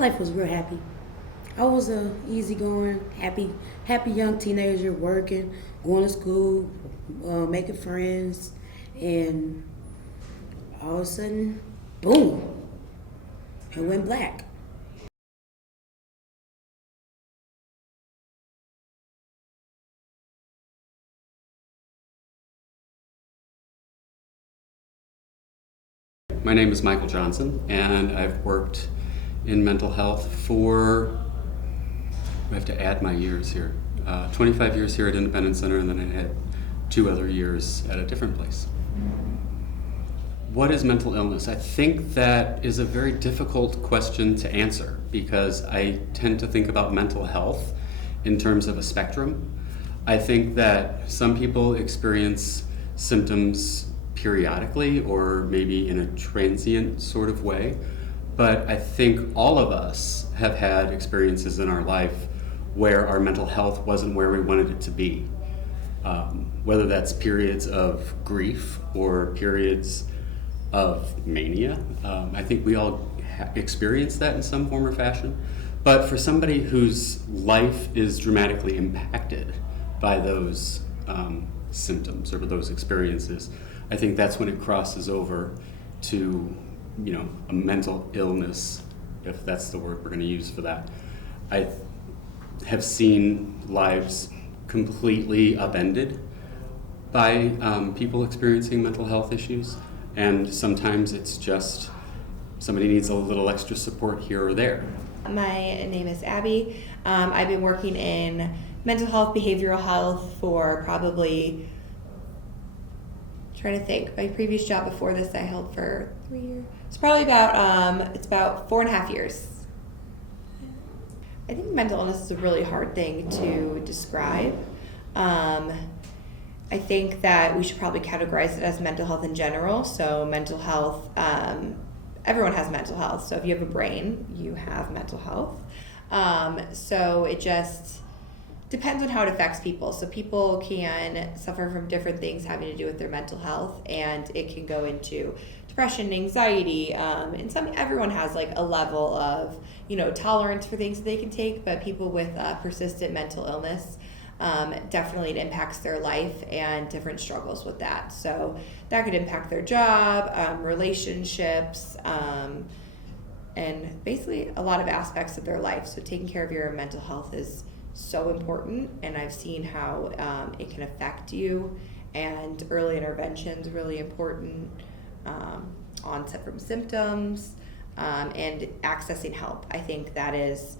life was real happy. I was a easygoing, happy young teenager, working, going to school, making friends, and all of a sudden, boom, it went black. My name is Michael Johnson, and I've worked in mental health for, I have to add my years here, 25 years here at Independence Center, and then I had 2 other years at a different place. What is mental illness? I think that is a very difficult question to answer because I tend to think about mental health in terms of a spectrum. I think that some people experience symptoms periodically or maybe in a transient sort of way, but I think all of us have had experiences in our life where our mental health wasn't where we wanted it to be. Whether that's periods of grief or periods of mania. I think we all experience that in some form or fashion. But for somebody whose life is dramatically impacted by those symptoms or those experiences, I think that's when it crosses over to, a mental illness, if that's the word we're going to use for that. I have seen lives completely upended by people experiencing mental health issues. And sometimes it's just somebody needs a little extra support here or there. My name is Abby. I've been working in mental health, behavioral health for probably, trying to think, my previous job before this I held for 3 years. It's probably about, it's about 4.5 years. I think mental illness is a really hard thing to describe. I think that we should probably categorize it as mental health in general. So mental health, everyone has mental health. So if you have a brain, you have mental health. So it just depends on how it affects people. So people can suffer from different things having to do with their mental health, and it can go into depression, anxiety, and everyone has like a level of tolerance for things that they can take. But people with persistent mental illness, definitely it impacts their life and different struggles with that. So that could impact their job, relationships, and basically a lot of aspects of their life. So taking care of your mental health is so important, and I've seen how it can affect you, and early intervention is really important. Onset from symptoms, and accessing help. I think that is,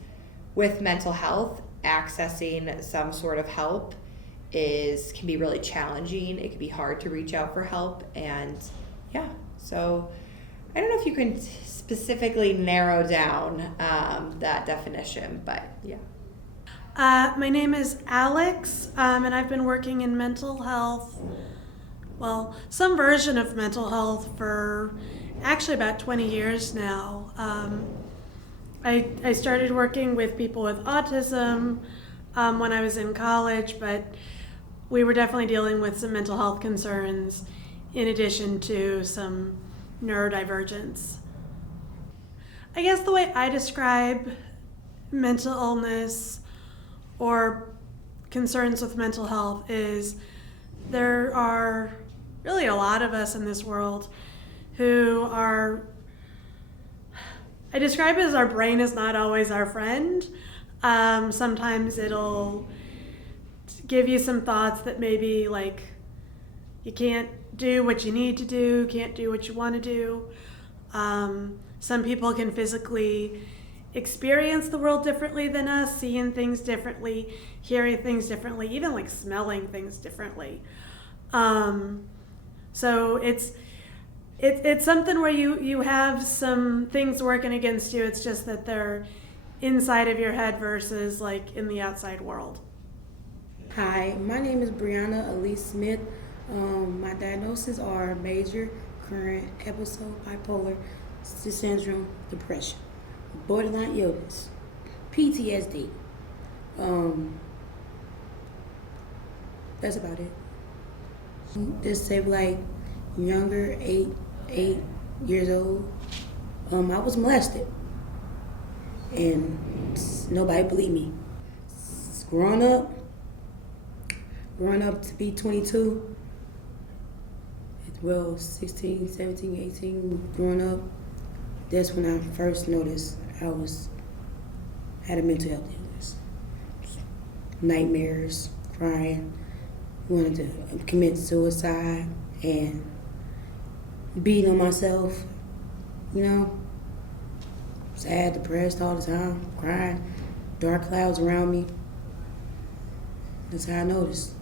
with mental health, accessing some sort of help can be really challenging. It can be hard to reach out for help, and so I don't know if you can specifically narrow down that definition, but yeah. My name is Alex, and I've been working in mental health, some version of mental health for actually about 20 years now. I started working with people with autism when I was in college, but we were definitely dealing with some mental health concerns in addition to some neurodivergence. I guess the way I describe mental illness or concerns with mental health is there are really a lot of us in this world who are, I describe it as our brain is not always our friend. Sometimes it'll give you some thoughts that maybe like you can't do what you need to do, can't do what you want to do. Some people can physically experience the world differently than us, seeing things differently, hearing things differently, even like smelling things differently. So it's something where you have some things working against you. It's just that they're inside of your head versus like in the outside world. Hi, my name is Brianna Elise Smith. My diagnoses are major current episode bipolar syndrome, depression, borderline illness, PTSD. That's about it. Just say like younger, eight years old. I was molested. and nobody believed me. Growing up to be 22, well, 16, 17, 18, growing up, that's when I first noticed I had a mental health illness. Nightmares, crying, wanted to commit suicide, and beating on myself, sad, depressed all the time, crying, dark clouds around me. That's how I noticed.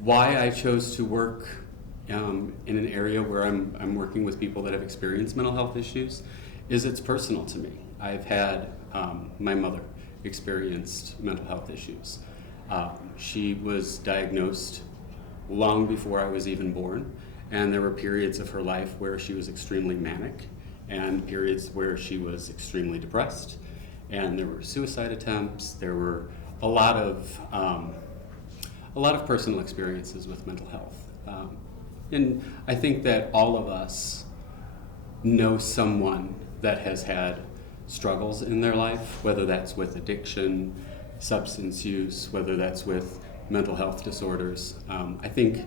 Why I chose to work in an area where I'm working with people that have experienced mental health issues is it's personal to me. I've had my mother experienced mental health issues. She was diagnosed long before I was even born, and there were periods of her life where she was extremely manic and periods where she was extremely depressed, and there were suicide attempts. There were a lot of personal experiences with mental health. And I think that all of us know someone that has had struggles in their life, whether that's with addiction, substance use, whether that's with mental health disorders. I think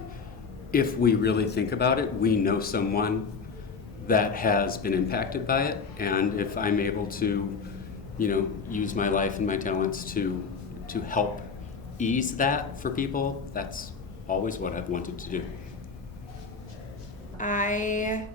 if we really think about it, we know someone that has been impacted by it, and if I'm able to, use my life and my talents to help ease that for people, that's always what I've wanted to do. I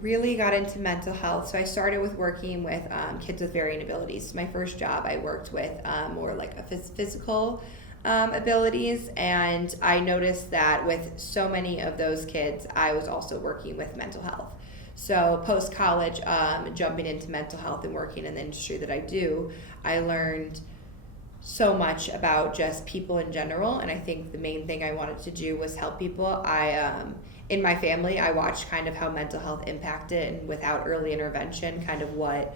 really got into mental health. So I started with working with kids with varying abilities. My first job, I worked with more like a physical abilities, and I noticed that with so many of those kids, I was also working with mental health. So post-college, jumping into mental health and working in the industry that I do, I learned so much about just people in general, and I think the main thing I wanted to do was help people. In my family, I watched kind of how mental health impacted, and without early intervention, kind of what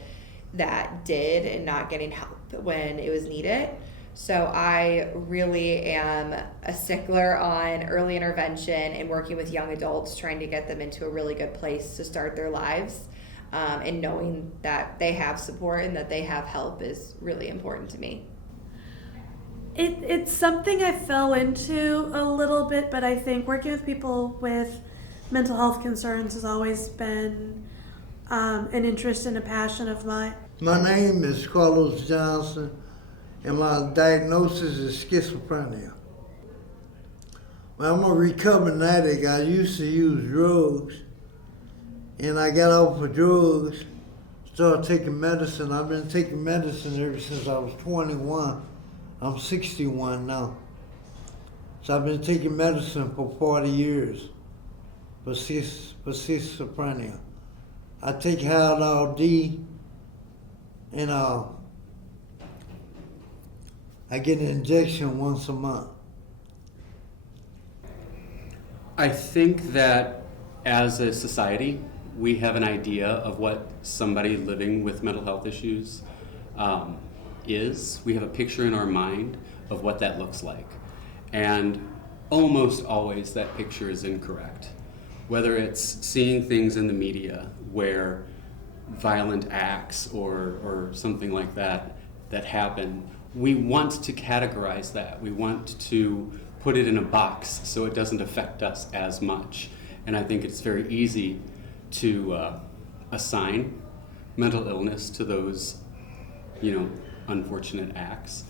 that did and not getting help when it was needed. So I really am a stickler on early intervention and working with young adults, trying to get them into a really good place to start their lives, and knowing that they have support and that they have help is really important to me. It's something I fell into a little bit, but I think working with people with mental health concerns has always been an interest and a passion of mine. My name is Carlos Johnson, and my diagnosis is schizophrenia. Well, I'm a recovering addict. I used to use drugs, and I got off of drugs, started taking medicine. I've been taking medicine ever since I was 21. I'm 61 now. So I've been taking medicine for 40 years for schizophrenia. I take Haldol D, and I get an injection once a month. I think that as a society, we have an idea of what somebody living with mental health issues is. We have a picture in our mind of what that looks like. And almost always that picture is incorrect. Whether it's seeing things in the media where violent acts or something like that happen, we want to categorize that. We want to put it in a box so it doesn't affect us as much. And I think it's very easy to assign mental illness to those, unfortunate acts.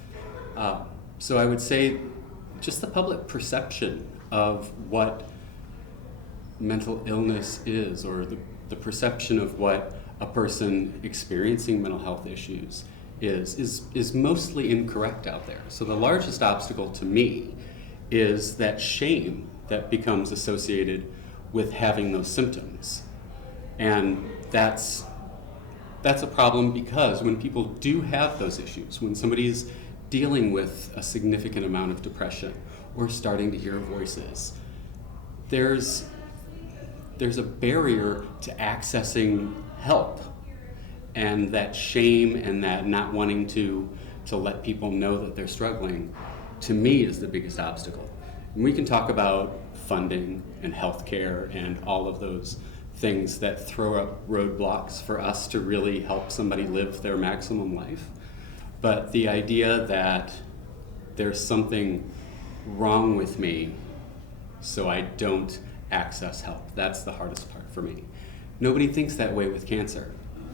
So I would say just the public perception of what mental illness is, or the perception of what a person experiencing mental health issues is mostly incorrect out there. So the largest obstacle to me is that shame that becomes associated with having those symptoms. And that's a problem, because when people do have those issues, when somebody's dealing with a significant amount of depression or starting to hear voices, there's a barrier to accessing help. And that shame and that not wanting to let people know that they're struggling, to me, is the biggest obstacle. And we can talk about funding and healthcare and all of those things that throw up roadblocks for us to really help somebody live their maximum life. But the idea that there's something wrong with me so I don't access help, that's the hardest part for me. Nobody thinks that way with cancer,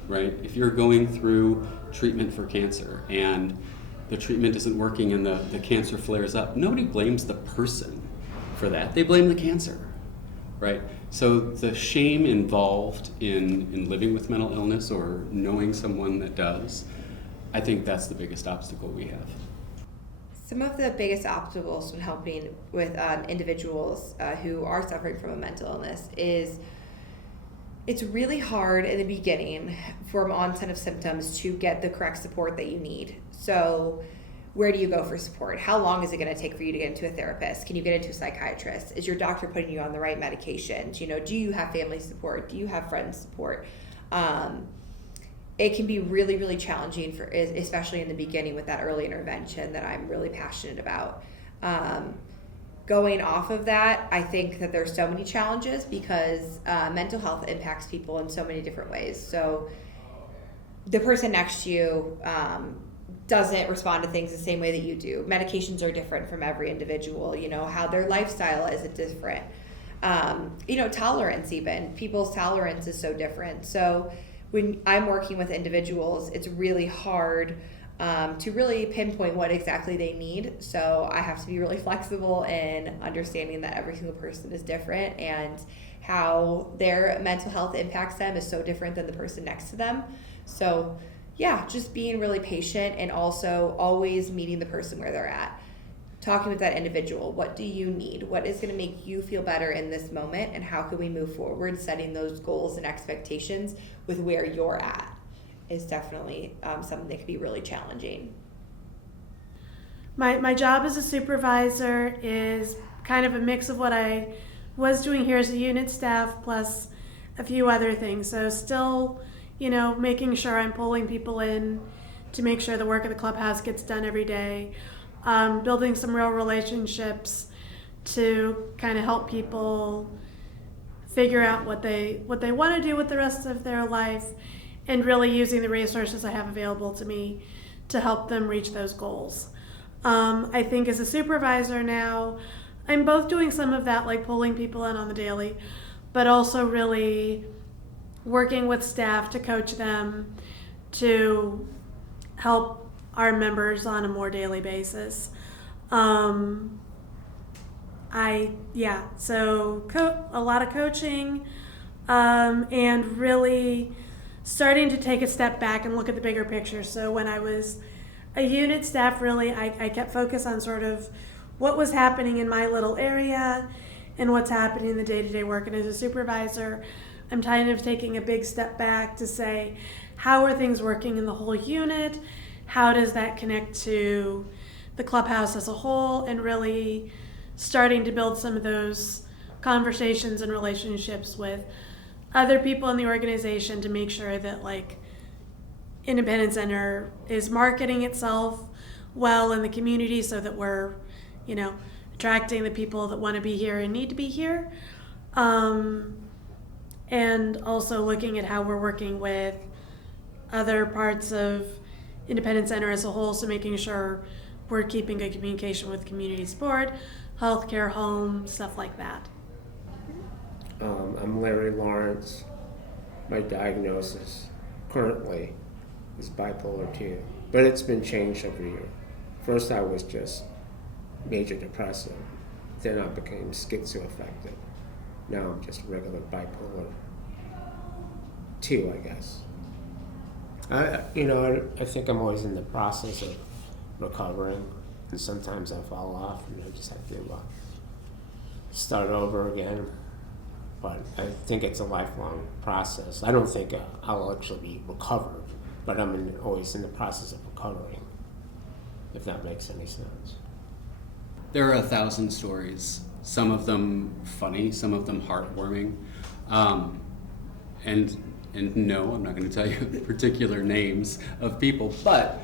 right? If you're going through treatment for cancer and the treatment isn't working and the cancer flares up, nobody blames the person for that. They blame the cancer, right? So the shame involved in living with mental illness or knowing someone that does, I think that's the biggest obstacle we have. Some of the biggest obstacles when helping with individuals who are suffering from a mental illness is it's really hard in the beginning from onset of symptoms to get the correct support that you need. So where do you go for support? How long is it going to take for you to get into a therapist? Can you get into a psychiatrist? Is your doctor putting you on the right medications? Do you have family support? Do you have friends support? It can be really, really challenging, especially in the beginning with that early intervention that I'm really passionate about. Going off of that, I think that there's so many challenges because mental health impacts people in so many different ways. So the person next to you doesn't respond to things the same way that you do. Medications are different from every individual. How their lifestyle is different. Tolerance even. People's tolerance is so different. So when I'm working with individuals, it's really hard to really pinpoint what exactly they need. So I have to be really flexible in understanding that every single person is different and how their mental health impacts them is so different than the person next to them. So yeah, just being really patient and also always meeting the person where they're at. Talking with that individual, what do you need? What is going to make you feel better in this moment, and how can we move forward? Setting those goals and expectations with where you're at is definitely something that can be really challenging. My job as a supervisor is kind of a mix of what I was doing here as a unit staff plus a few other things. So still, making sure I'm pulling people in to make sure the work of the clubhouse gets done every day. Building some real relationships to kind of help people figure out what they want to do with the rest of their life, and really using the resources I have available to me to help them reach those goals. I think as a supervisor now, I'm both doing some of that, like pulling people in on the daily, but also really working with staff to coach them to help our members on a more daily basis. So a lot of coaching, and really starting to take a step back and look at the bigger picture. So when I was a unit staff, really, I kept focused on sort of what was happening in my little area and what's happening in the day-to-day work. And as a supervisor, I'm kind of taking a big step back to say, how are things working in the whole unit? How does that connect to the clubhouse as a whole? And really starting to build some of those conversations and relationships with other people in the organization to make sure that Independence Center is marketing itself well in the community so that we're, attracting the people that want to be here and need to be here. And also looking at how we're working with other parts of Independence Center as a whole, so making sure we're keeping good communication with community support, healthcare, home, stuff like that. I'm Larry Lawrence. My diagnosis currently is bipolar 2, but it's been changed every year. First I was just major depressive, then I became schizoaffective. Now I'm just regular bipolar 2, I guess. I think I'm always in the process of recovering, and sometimes I fall off and I just have to start over again. But I think it's a lifelong process. I don't think I'll actually be recovered, but I'm always in the process of recovering, if that makes any sense. There are 1,000 stories, some of them funny, some of them heartwarming. And no, I'm not going to tell you particular names of people, but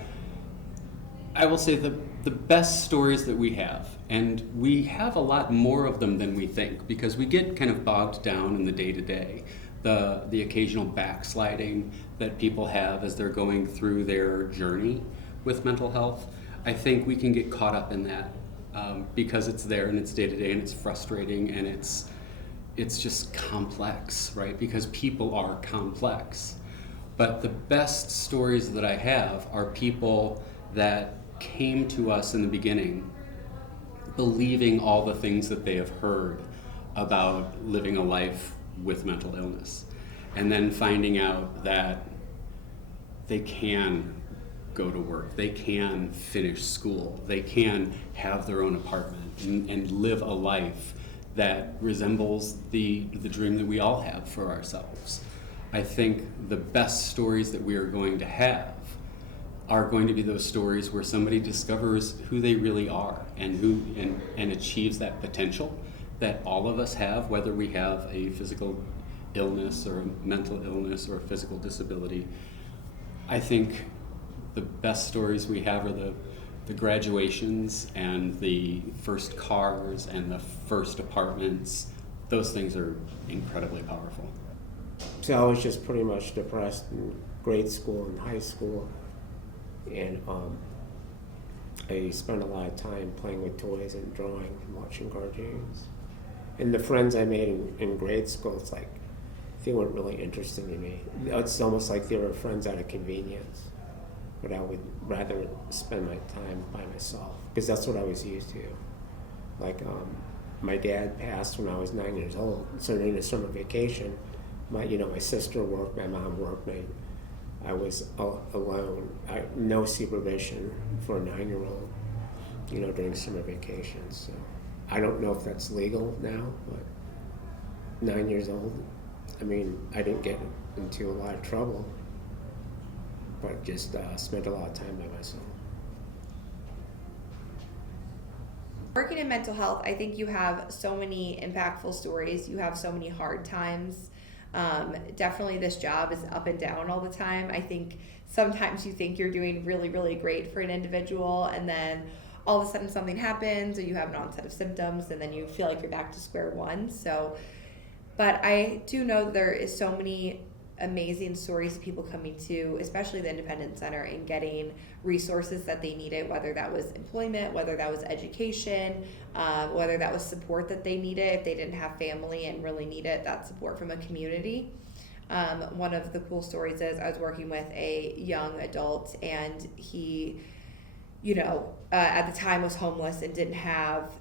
I will say the best stories that we have, and we have a lot more of them than we think, because we get kind of bogged down in the day-to-day. the occasional backsliding that people have as they're going through their journey with mental health. I think we can get caught up in that because it's there and it's day to day and it's frustrating and it's just complex, right? Because people are complex. But the best stories that I have are people that came to us in the beginning believing all the things that they have heard about living a life with mental illness, and then finding out that they can go to work, they can finish school, they can have their own apartment and live a life that resembles the dream that we all have for ourselves. I think the best stories that we are going to have are going to be those stories where somebody discovers who they really are and achieves that potential that all of us have, whether we have a physical illness or a mental illness or a physical disability. I think the best stories we have are the graduations and the first cars and the first apartments. Those things are incredibly powerful. So I was just pretty much depressed in grade school and high school, and I spent a lot of time playing with toys and drawing and watching cartoons. And the friends I made in grade school, it's like they weren't really interested in me. It's almost like they were friends out of convenience, but I would rather spend my time by myself because that's what I was used to. Like my dad passed when I was 9 years old, so during the summer vacation, my sister worked, my mom worked, I was alone. No supervision for a 9-year-old, during summer vacations. So I don't know if that's legal now, but 9 years old, I mean, I didn't get into a lot of trouble, but just spent a lot of time by myself. Working in mental health, I think you have so many impactful stories. You have so many hard times. Definitely this job is up and down all the time. I think sometimes you think you're doing really, really great for an individual, and then all of a sudden something happens or you have an onset of symptoms, and then you feel like you're back to square one. So, but I do know that there is so many amazing stories of people coming to, especially the Independence Center, and getting resources that they needed, whether that was employment, whether that was education, whether that was support that they needed if they didn't have family and really needed that support from a community. One of the cool stories is I was working with a young adult, and he, at the time was homeless and didn't have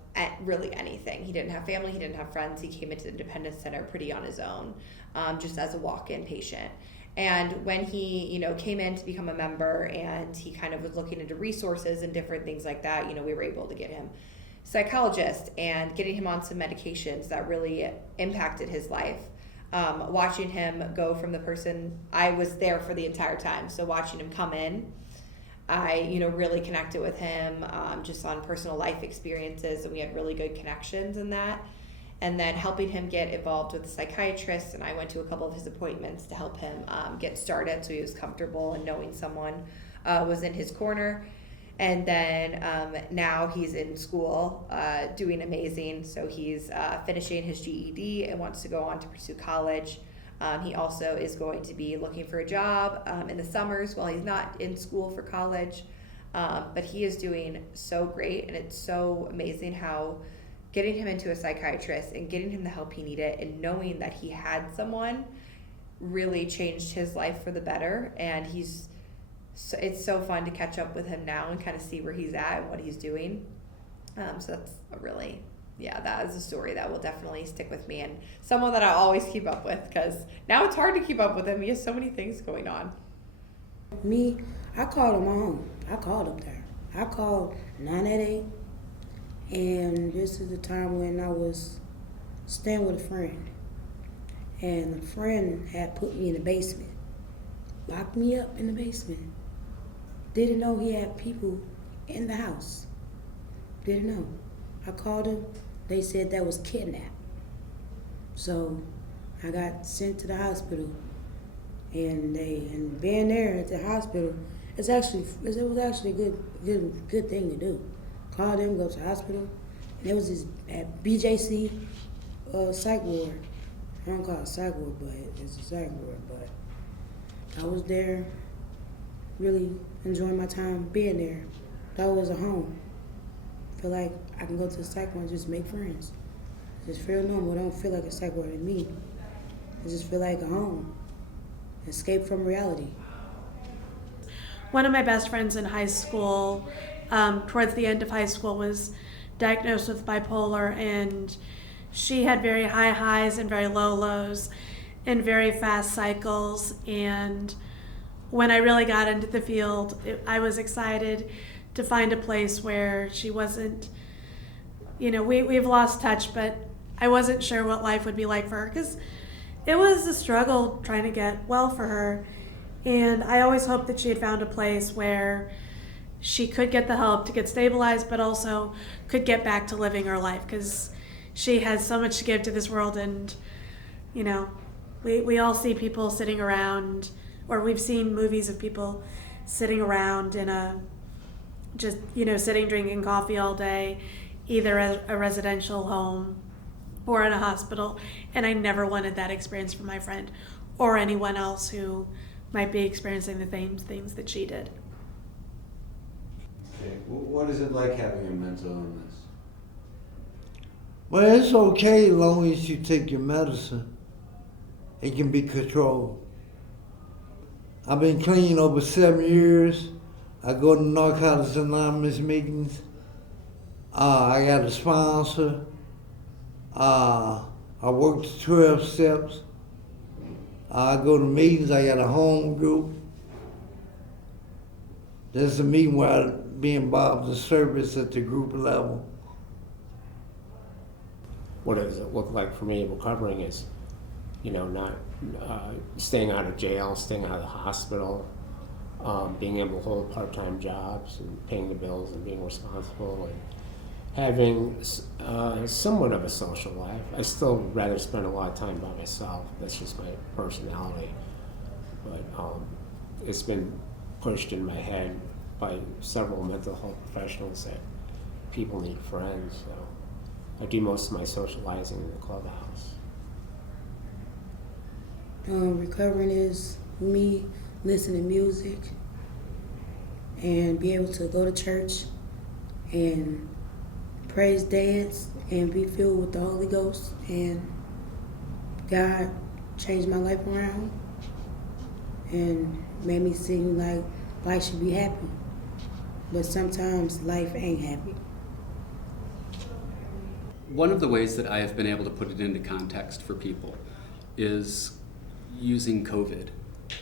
really anything. He didn't have family, he didn't have friends. He came into the Independence Center pretty on his own, just as a walk-in patient. And when he, came in to become a member and he kind of was looking into resources and different things like that, we were able to get him psychologist and getting him on some medications that really impacted his life. Watching him go from the person, I was there for the entire time, so watching him come in, I, really connected with him just on personal life experiences, and we had really good connections in that. And then helping him get involved with a psychiatrist, and I went to a couple of his appointments to help him get started so he was comfortable and knowing someone was in his corner. And then now he's in school doing amazing. So he's finishing his GED and wants to go on to pursue college. He also is going to be looking for a job in the summers while he's not in school for college. But he is doing so great, and it's so amazing how getting him into a psychiatrist and getting him the help he needed and knowing that he had someone really changed his life for the better. And it's so fun to catch up with him now and kind of see where he's at and what he's doing. So that's that is a story that will definitely stick with me, and someone that I always keep up with, because now it's hard to keep up with him. He has so many things going on. Me, I called him home. I called up there. I called 988, and this is the time when I was staying with a friend. And a friend had put me in the basement, locked me up in the basement. Didn't know he had people in the house. Didn't know. I called him. They said that was kidnapped. So I got sent to the hospital, and being there at the hospital, it was actually a good thing to do. Call them, go to the hospital. And there was this at BJC psych ward. I don't call it psych ward, but it's a psych ward. But I was there, really enjoying my time being there. That was a home. Feel like I can go to the psych ward and just make friends. Just feel normal. I don't feel like a psych ward to me. I just feel like a home. Escape from reality. One of my best friends in high school, towards the end of high school, was diagnosed with bipolar, and she had very high highs and very low lows and very fast cycles. And when I really got into the field, I was excited to find a place where she wasn't, we've lost touch, but I wasn't sure what life would be like for her, because it was a struggle trying to get well for her. And I always hoped that she had found a place where she could get the help to get stabilized, but also could get back to living her life, because she has so much to give to this world. And, we all see people sitting around, or we've seen movies of people sitting around in sitting drinking coffee all day, either at a residential home or in a hospital. And I never wanted that experience for my friend or anyone else who might be experiencing the same things that she did. Okay. What is it like having a mental illness? Well, it's okay as long as you take your medicine. It can be controlled. I've been clean over 7 years. I go to Narcotics Anonymous meetings. I got a sponsor. I work the 12 steps. I go to meetings. I got a home group. There's a meeting where I be involved in service at the group level. What does it look like for me recovering is, not staying out of jail, staying out of the hospital, being able to hold part-time jobs and paying the bills and being responsible and having somewhat of a social life. I still rather spend a lot of time by myself. That's just my personality. But it's been pushed in my head by several mental health professionals that people need friends. So I do most of my socializing in the clubhouse. Recovering is me listening to music and be able to go to church and praise dance and be filled with the Holy Ghost, and God changed my life around and made me seem like life should be happy. But sometimes life ain't happy. One of the ways that I have been able to put it into context for people is using COVID.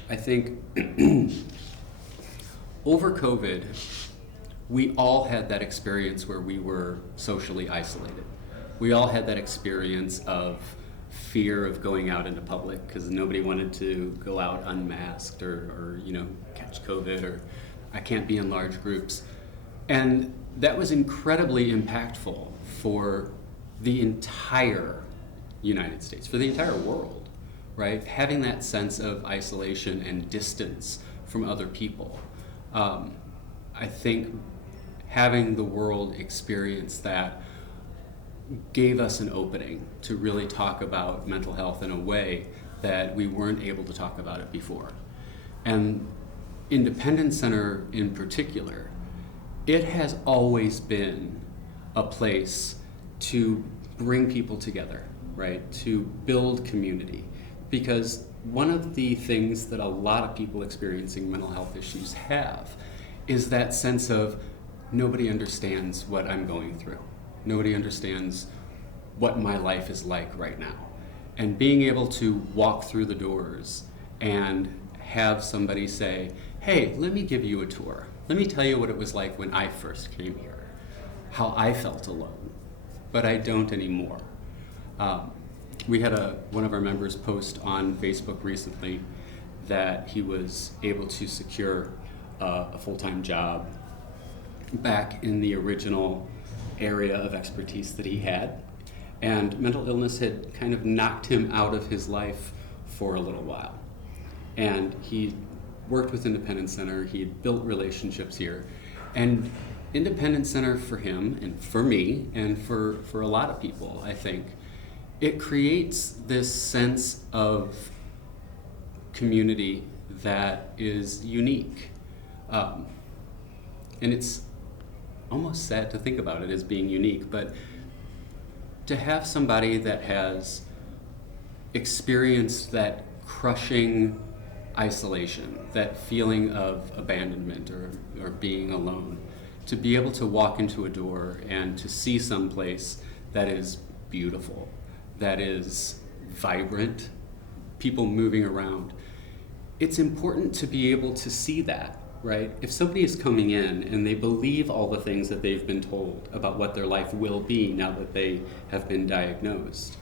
I think over COVID, we all had that experience where we were socially isolated. We all had that experience of fear of going out into public because nobody wanted to go out unmasked or catch COVID, or I can't be in large groups. And that was incredibly impactful for the entire United States, for the entire world, right? Having that sense of isolation and distance from other people. I think having the world experience that gave us an opening to really talk about mental health in a way that we weren't able to talk about it before. And Independence Center in particular, it has always been a place to bring people together, right? To build community. Because one of the things that a lot of people experiencing mental health issues have is that sense of nobody understands what I'm going through. Nobody understands what my life is like right now. And being able to walk through the doors and have somebody say, hey, let me give you a tour. Let me tell you what it was like when I first came here, how I felt alone, but I don't anymore. We had one of our members post on Facebook recently that he was able to secure a full-time job back in the original area of expertise that he had. And mental illness had kind of knocked him out of his life for a little while. And he worked with Independence Center, he had built relationships here. And Independence Center for him, and for me, and for a lot of people, I think, it creates this sense of community that is unique. And it's almost sad to think about it as being unique, but to have somebody that has experienced that crushing isolation, that feeling of abandonment or being alone, to be able to walk into a door and to see someplace that is beautiful, that is vibrant, people moving around. It's important to be able to see that, right? If somebody is coming in and they believe all the things that they've been told about what their life will be now that they have been diagnosed,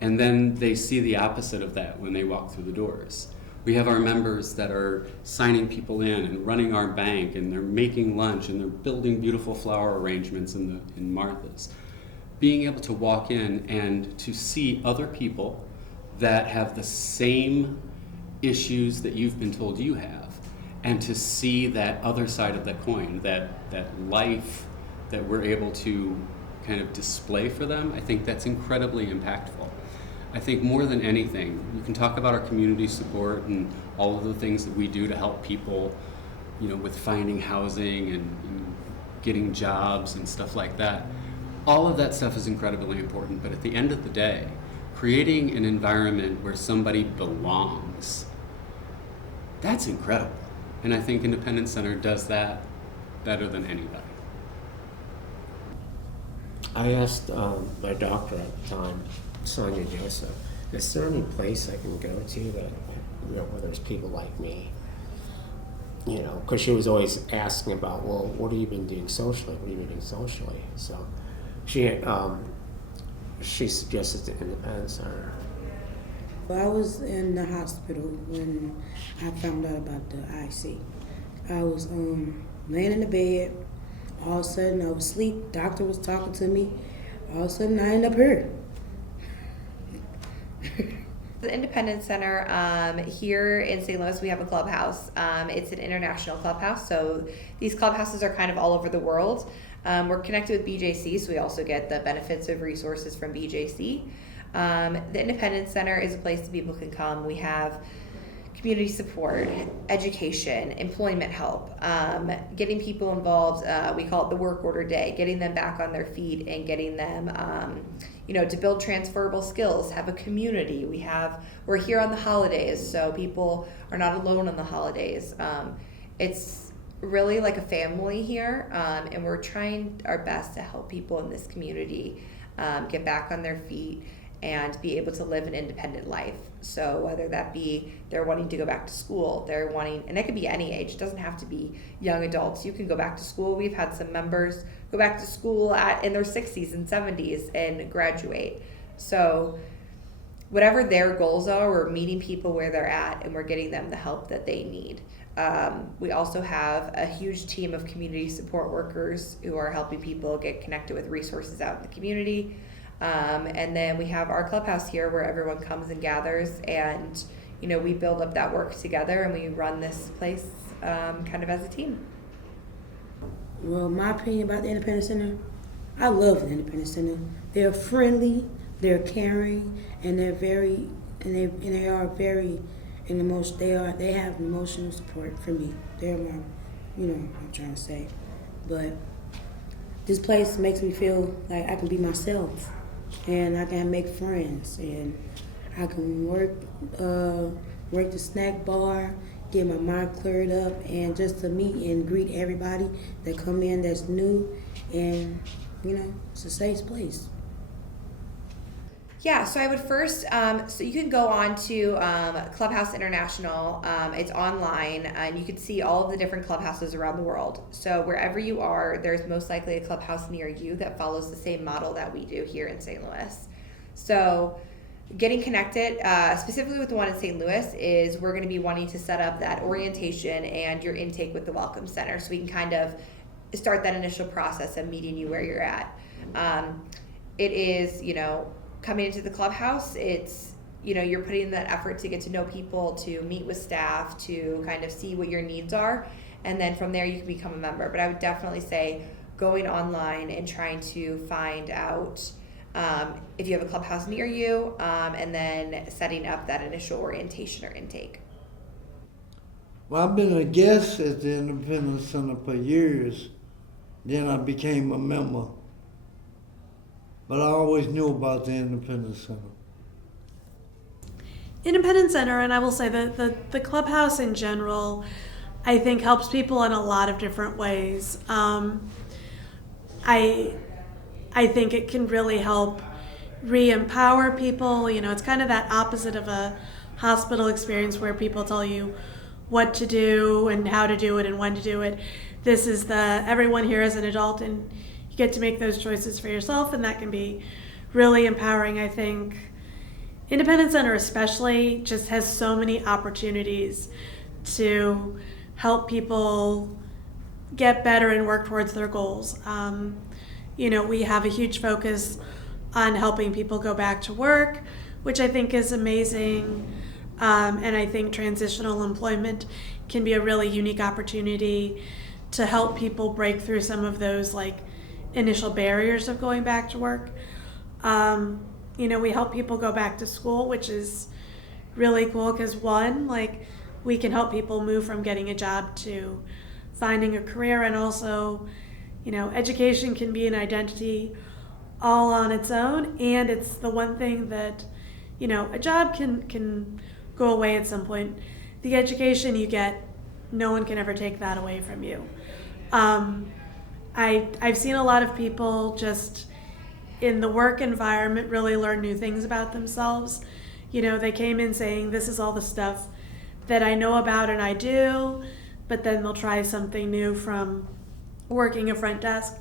and then they see the opposite of that when they walk through the doors. We have our members that are signing people in and running our bank, and they're making lunch, and they're building beautiful flower arrangements in Martha's. Being able to walk in and to see other people that have the same issues that you've been told you have, and to see that other side of the coin, that life that we're able to kind of display for them, I think that's incredibly impactful. I think more than anything, you can talk about our community support and all of the things that we do to help people, with finding housing and getting jobs and stuff like that. All of that stuff is incredibly important, but at the end of the day, creating an environment where somebody belongs, that's incredible. And I think Independence Center does that better than anybody. I asked my doctor at the time, Sonia Joseph, is there any place I can go to that, where there's people like me? Because she was always asking about, well, what have you been doing socially? What have you been doing socially? So she suggested the Independence Center. I was in the hospital when I found out about the IC. I was laying in the bed. All of a sudden, I was asleep. Doctor was talking to me. All of a sudden, I ended up here. The Independence Center here in St. Louis, we have a clubhouse. It's an international clubhouse, so these clubhouses are kind of all over the world. We're connected with BJC, so we also get the benefits of resources from BJC. The Independence Center is a place that people can come. We have community support, education, employment help, getting people involved. We call it the work order day, getting them back on their feet and getting them, to build transferable skills, have a community. We're here on the holidays, so people are not alone on the holidays. It's really like a family here, and we're trying our best to help people in this community get back on their feet and be able to live an independent life. So whether that be they're wanting to go back to school, and it could be any age, it doesn't have to be young adults. You can go back to school. We've had some members go back to school in their 60s and 70s and graduate. So whatever their goals are, we're meeting people where they're at and we're getting them the help that they need. We also have a huge team of community support workers who are helping people get connected with resources out in the community. And then we have our clubhouse here where everyone comes and gathers, and we build up that work together and we run this place kind of as a team. Well, my opinion about the Independence Center, I love the Independence Center. They're friendly, they're caring, and they have emotional support for me. They're my, I'm trying to say, but this place makes me feel like I can be myself. And I can make friends, and I can work the snack bar, get my mind cleared up, and just to meet and greet everybody that come in that's new, and it's a safe place. Yeah, so I would first, so you can go on to Clubhouse International. It's online, and you can see all of the different clubhouses around the world. So wherever you are, there's most likely a clubhouse near you that follows the same model that we do here in St. Louis. So getting connected, specifically with the one in St. Louis, is we're going to be wanting to set up that orientation and your intake with the Welcome Center, so we can kind of start that initial process of meeting you where you're at. It is, coming into the clubhouse, it's, you're putting in that effort to get to know people, to meet with staff, to kind of see what your needs are, and then from there you can become a member. But I would definitely say going online and trying to find out if you have a clubhouse near you, and then setting up that initial orientation or intake. Well, I've been a guest at the Independence Center for years. Then I became a member. But I always knew about the Independence Center. Independence Center, and I will say that the clubhouse in general, I think helps people in a lot of different ways. I think it can really help re-empower people. You know, it's kind of that opposite of a hospital experience where people tell you what to do and how to do it and when to do it. This is everyone here is an adult and you get to make those choices for yourself, and that can be really empowering, I think. Independence Center especially just has so many opportunities to help people get better and work towards their goals. You know, we have a huge focus on helping people go back to work, which I think is amazing. And I think transitional employment can be a really unique opportunity to help people break through some of those like initial barriers of going back to work. You know, we help people go back to school, which is really cool because one, like we can help people move from getting a job to finding a career, and also, you know, education can be an identity all on its own, and it's the one thing that, you know, a job can go away at some point. The education you get, no one can ever take that away from you. I've seen a lot of people just in the work environment really learn new things about themselves. You know, they came in saying, this is all the stuff that I know about and I do, but then they'll try something new, from working a front desk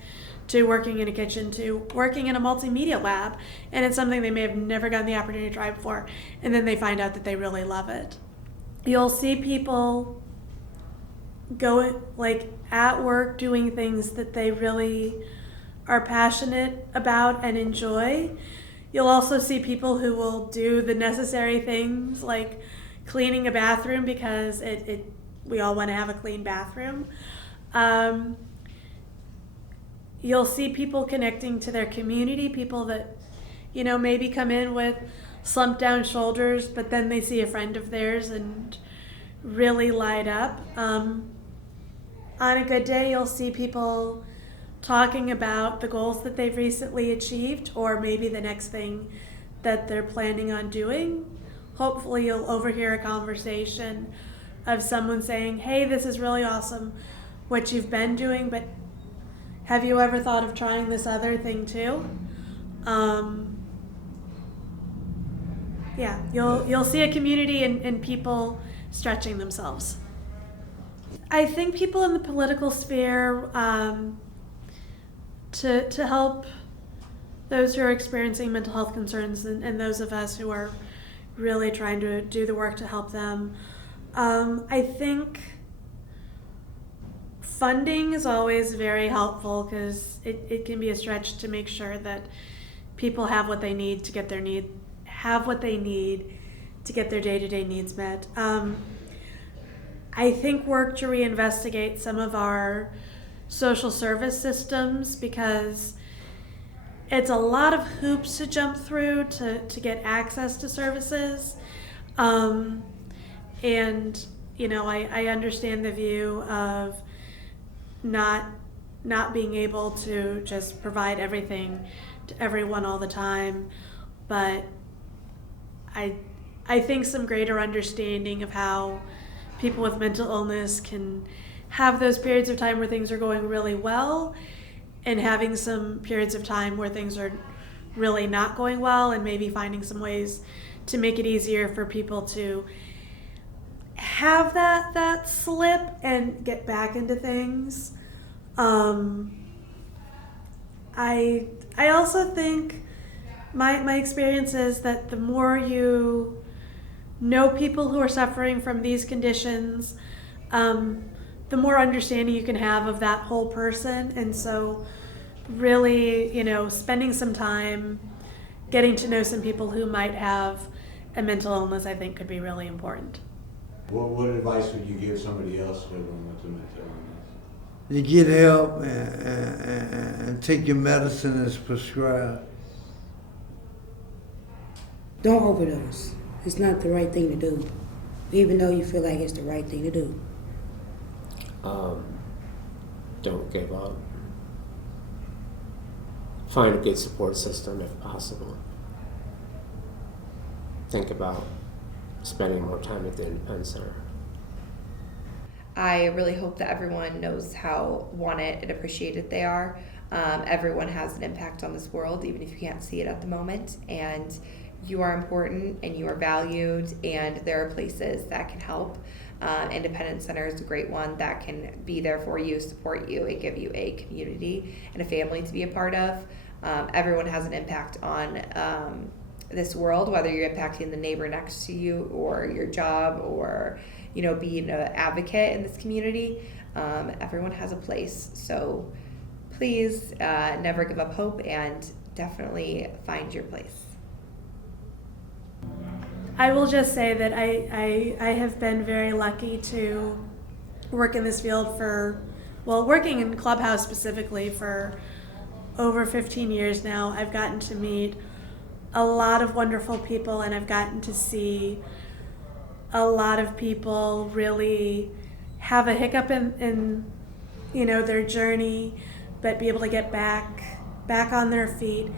to working in a kitchen to working in a multimedia lab, and it's something they may have never gotten the opportunity to try before, and then they find out that they really love it. You'll see people go like at work doing things that they really are passionate about and enjoy. You'll also see people who will do the necessary things like cleaning a bathroom because we all want to have a clean bathroom. You'll see people connecting to their community, people that, you know, maybe come in with slumped down shoulders, but then they see a friend of theirs and really light up. On a good day, you'll see people talking about the goals that they've recently achieved, or maybe the next thing that they're planning on doing. Hopefully you'll overhear a conversation of someone saying, hey, this is really awesome what you've been doing, but have you ever thought of trying this other thing too? Yeah, you'll see a community and people stretching themselves. I think people in the political sphere, to help those who are experiencing mental health concerns and those of us who are really trying to do the work to help them, I think funding is always very helpful because it can be a stretch to make sure that people have what they need to get their day-to-day needs met. I think work to reinvestigate some of our social service systems, because it's a lot of hoops to jump through to get access to services. And, you know, I understand the view of not being able to just provide everything to everyone all the time, but I think some greater understanding of how people with mental illness can have those periods of time where things are going really well, and having some periods of time where things are really not going well, and maybe finding some ways to make it easier for people to have that slip and get back into things. I also think my experience is that the more you know people who are suffering from these conditions, the more understanding you can have of that whole person. And so really, you know, spending some time getting to know some people who might have a mental illness, I think could be really important. What advice would you give somebody else living with a mental illness? You get help and take your medicine as prescribed. don't overdose. It's not the right thing to do, even though you feel like it's the right thing to do. Don't give up. Find a good support system if possible. Think about spending more time at the Independence Center. I really hope that everyone knows how wanted and appreciated they are. Everyone has an impact on this world, even if you can't see it at the moment. And you are important and you are valued, and there are places that can help. Independence Center is a great one that can be there for you, support you, and give you a community and a family to be a part of. Everyone has an impact on this world, whether you're impacting the neighbor next to you or your job or being an advocate in this community. Everyone has a place. So please never give up hope and definitely find your place. I will just say that I have been very lucky to work in this field working in Clubhouse specifically for over 15 years now. I've gotten to meet a lot of wonderful people, and I've gotten to see a lot of people really have a hiccup in their journey, but be able to get back on their feet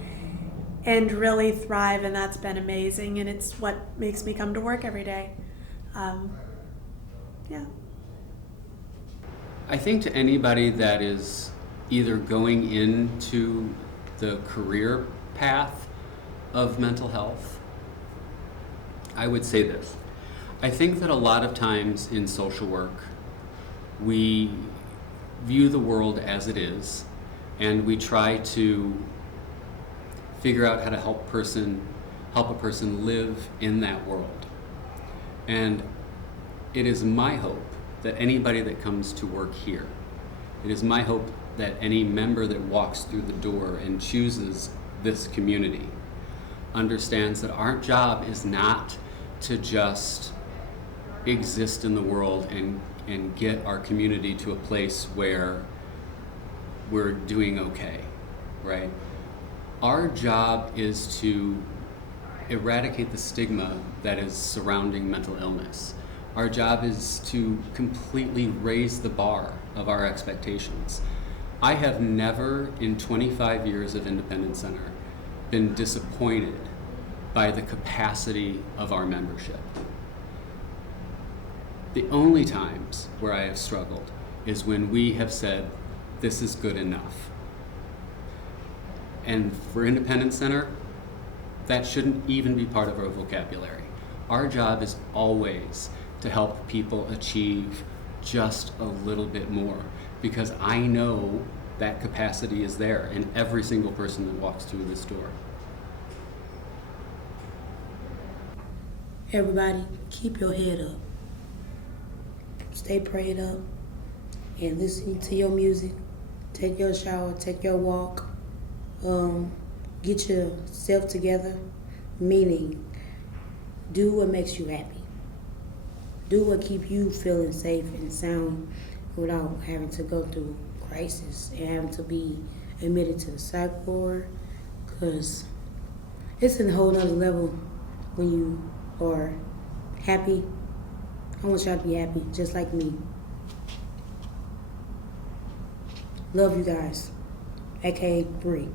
and really thrive, and that's been amazing, and it's what makes me come to work every day. Yeah. I think to anybody that is either going into the career path of mental health, I would say this. I think that a lot of times in social work, we view the world as it is, and we try to figure out how to help a person live in that world. And it is my hope that anybody that comes to work here, it is my hope that any member that walks through the door and chooses this community understands that our job is not to just exist in the world and get our community to a place where we're doing okay, right? Our job is to eradicate the stigma that is surrounding mental illness. Our job is to completely raise the bar of our expectations. I have never, in 25 years of Independence Center, been disappointed by the capacity of our membership. The only times where I have struggled is when we have said, this is good enough. And for Independence Center, that shouldn't even be part of our vocabulary. Our job is always to help people achieve just a little bit more, because I know that capacity is there in every single person that walks through this door. Everybody, keep your head up. Stay prayed up and listen to your music. Take your shower, take your walk. Get yourself together, meaning do what makes you happy. Do what keeps you feeling safe and sound without having to go through crisis and having to be admitted to the psych ward, because it's a whole nother level when you are happy. I want y'all to be happy, just like me. Love you guys. AKA Bree.